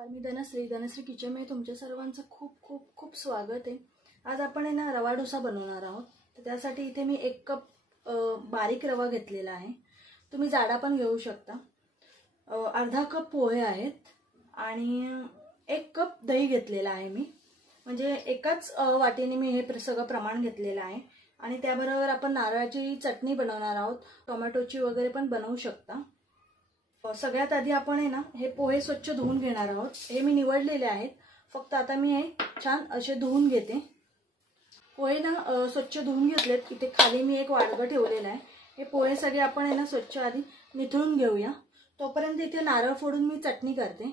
नमस्कार, मी धनश्री किचनमध्ये तुमच्या सर्वांचं खूप खूप खूप स्वागत आहे। आज आपण आहे ना रवा डोसा बनवणार आहोत। तर त्यासाठी इथे मी 1 कप बारीक रवा घेतलेला आहे। तुम्ही जाडा पण घेऊ शकता। अर्धा कप पोहे आहेत आणि 1 कप दही घेतलेला आहे मी, म्हणजे एकाच वाटीने मी हे सगळं प्रमाण घेतलेलं आहे। आणि त्याबरोबर आपण नारळाची चटणी बनवणार आहोत, टोमॅटोची वगैरे पण बनवू शकता। सगळ्यात आधी आपण आहे ना हे पोहे स्वच्छ धुवून घेणार आहोत। हे मी निवडलेले आहेत, फक्त आता मी हे छान असे धुवून घेते। पोहे ना स्वच्छ धुवून घेतलेत। इथे खाली मी एक वाडगं ठेवलेलं आहे। हे पोहे सगळे आपण आहे ना स्वच्छ आधी निथळून घेऊया। तोपर्यंत इथे नारळ फोडून मी चटणी करते।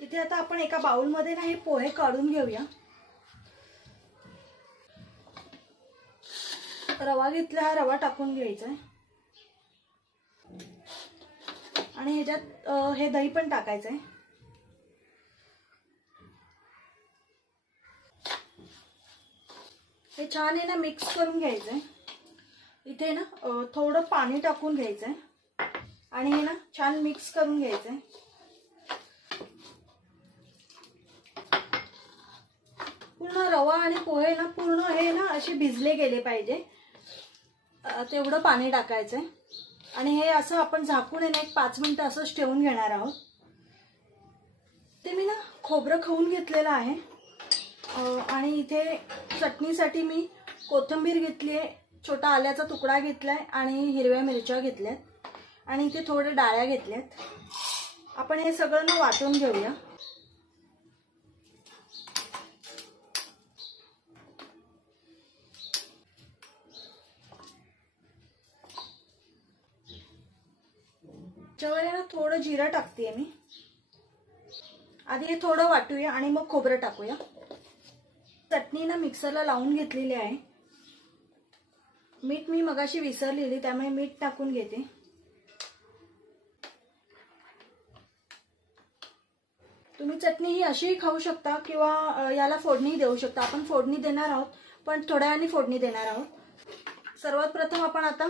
इथे आता आपण एका बाउल मध्ये ना हे पोहे काढून घेऊया। रवा घेतला, हा रवा टाकून घ्यायचा आहे आणि ह्याच्यात हे दही पण टाकायचं आहे। हे छान आहे ना मिक्स करून घ्यायचं आहे। इथे ना थोडं पाणी टाकून घ्यायचं आहे आणि हे ना छान मिक्स करून घ्यायचं आहे। पूर्ण रवा आणि पोहे ना पूर्ण हे ना असे भिजले गेले पाहिजे, तेवढं पाणी टाकायचं आहे। आणि हे असं आपण झाकून आहे ना 5 मिनिटं असंच ठेवून घेणार आहोत। ते मी ना खोबरं खाऊन घेतलेलं आहे आणि इथे चटणीसाठी मी कोथिंबीर घेतली आहे, छोटा आल्याचा तुकडा घेतलाय आणि हिरव्या मिरच्या घेतल्यात आणि इथे थोडे डाळ्या घेतल्यात। आपण हे सगळं ना वाटून घेऊया। त्याच्यावर ना थोडं जिरं टाकते मी। आधी हे थोडं वाटूया आणि मग खोबरं टाकूया। चटणी ना मिक्सरला लावून घेतलेली आहे। मीठ मी मगाशी विसरलेली, त्यामुळे मीठ टाकून घेते। तुम्ही चटणी ही अशीही खाऊ शकता किंवा याला फोडणी देऊ शकता। आपण फोडणी देणार आहोत, पण थोड्या वेळाने फोडणी देणार आहोत। सर्वात प्रथम आपण आता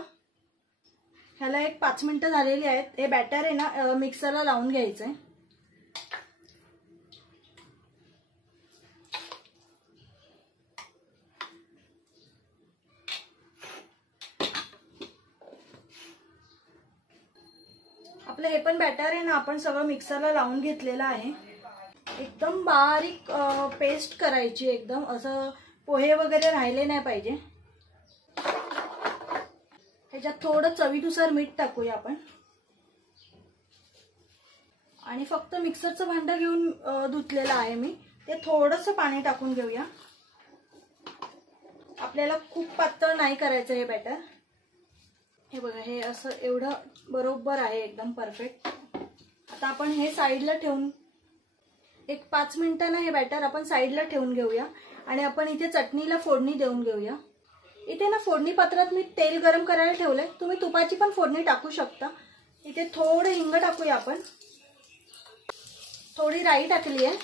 ह्याला 5 मिनिटं झालेली आहेत। हे बॅटर आहे ना मिक्सरला लावून घ्यायचंय। आपलं हे पण बॅटर आहे ना आपण सगळं मिक्सरला लावून घेतलेलं आहे। एकदम बारीक पेस्ट करायची, एकदम असं पोहे वगैरे राहिले नाही पाहिजे। ह्याच्यात थोडं चवीनुसार मीठ टाकूया आपण आणि फक्त मिक्सरचं भांडं घेऊन धुतलेलं आहे मी, ते थोडंसं पाणी टाकून घेऊया। आपल्याला खूप पातळ नाही करायचं हे बॅटर। हे बघा, हे असं एवढं बरोबर आहे, एकदम परफेक्ट। आता आपण हे साईडला ठेवून 5 मिनिटांना हे बॅटर आपण साईडला ठेवून घेऊया आणि आपण इथे चटणीला फोडणी देऊन घेऊया। इथे ना फोडणी पात्रात मी तेल गरम करायला ठेवलंय, तुम्ही तुपाची पण फोडणी टाकू शकता। इथे थोडं हिंग टाकूया आपण, थोडी राई टाकली आहे।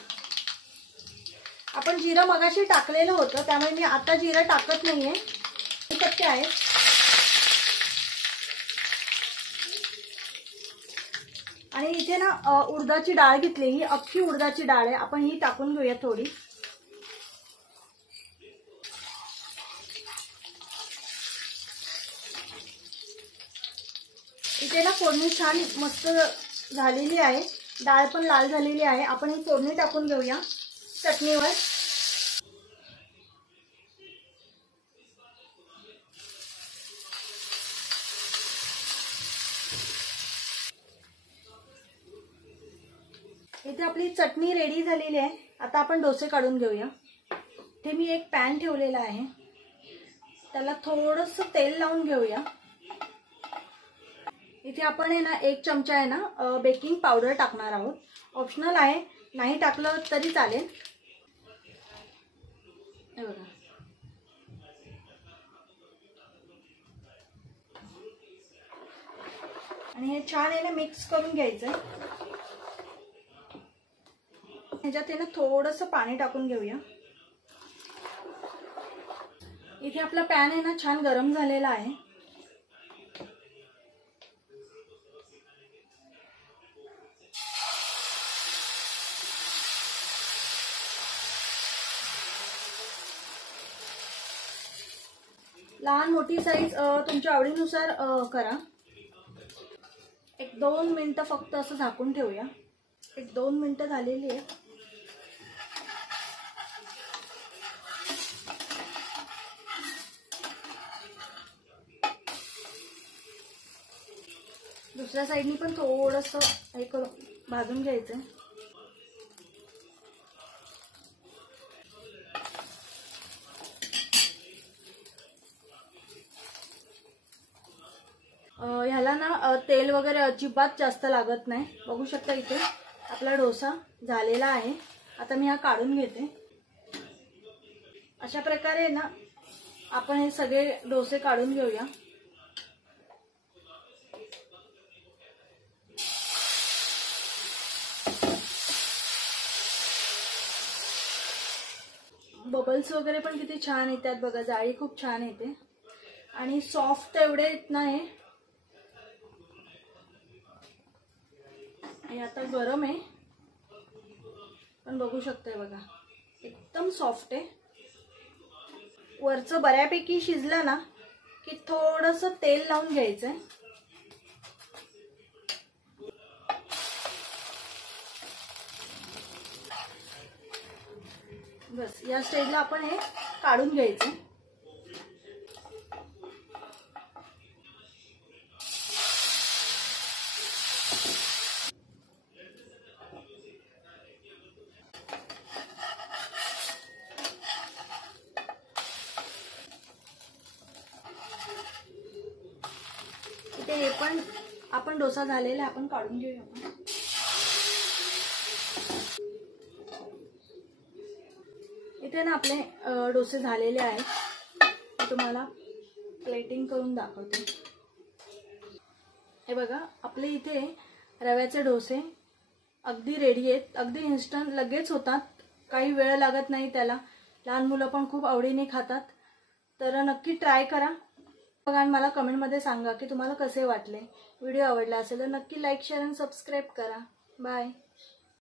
आपण जिरं मगाशी टाकलेलं होतं, त्यामुळे मी आता जिरं टाकत नाहीये, कच्चे आहे। आणि इथे ना उडदाची डाळ घेतली, ही अख्खी उडदाची डाळ आहे, आपण ही टाकून घेऊया थोडी। इथे ना फोडणी छान मस्त झालेली आहे, डाळ पण लाल झालेली आहे। आपण ही फोडणी टाकून घेऊया चटणीवर। इथे आपली चटणी रेडी झालेली आहे। आता आपण डोसे काढून घेऊया। इथे मी एक पॅन ठेवलेला आहे, त्याला थोडंसं तेल लावून घेऊया। इथे आपण आहे ना 1 चमचा आहे ना बेकिंग पावडर टाकणार आहोत। ऑप्शनल आहे, नाही टाकलं तरी चालेल। हे बघा, आणि हे छान आहे ना मिक्स करून घ्यायचंय। ह्याच्यात आहे ना थोडंसं पाणी टाकून घेऊया। इथे आपला पॅन आहे ना छान गरम झालेला आहे। लहान मोठी साईज तुमच्या आवडीनुसार करा। 1-2 मिनिटं फक्त असं झाकून ठेवूया। 1-2 मिनिटं झालेली आहे। दुसऱ्या साईडनी पण थोडंसं हे करून भाजून घ्यायचं। ह्याला ना तेल वगैरे अजिबात जास्त लागत नाही। बघू शकता इथे आपला डोसा झालेला आहे। आता मी हा काढून घेते। अशा प्रकारे ना आपण हे सगळे डोसे काढून घेऊया। बबल्स वगैरे पण किती छान येतात बघा, जाळी खूप छान येते आणि सॉफ्ट एवढे येत नाही। आणि आता गरम आहे पण बघू शकताय बघा एकदम सॉफ्ट आहे। वरचं बऱ्यापैकी शिजलं ना की थोडंसं तेल लावून घ्यायचंय। बस या स्टेजला आपण हे काढून घ्यायचं। इथे हे पण आपण डोसा झालेला आपण काढून घेऊया। इथे ना आपले डोसे झालेले आहेत। तुम्हाला प्लेटिंग करून दाखवते। हे बघा आपले इथे रव्याचे डोसे अगदी रेडी आहेत। अगदी इन्स्टंट लगेच होतात, काही वेळ लागत नाही त्याला। लहान मुलं पण खूप आवडीने खातात, तर नक्की ट्राय करा बघा आणि मला कमेंटमध्ये सांगा की तुम्हाला कसे वाटले। व्हिडिओ आवडला असेल तर नक्की लाईक शेअर आणि सबस्क्राईब करा। बाय।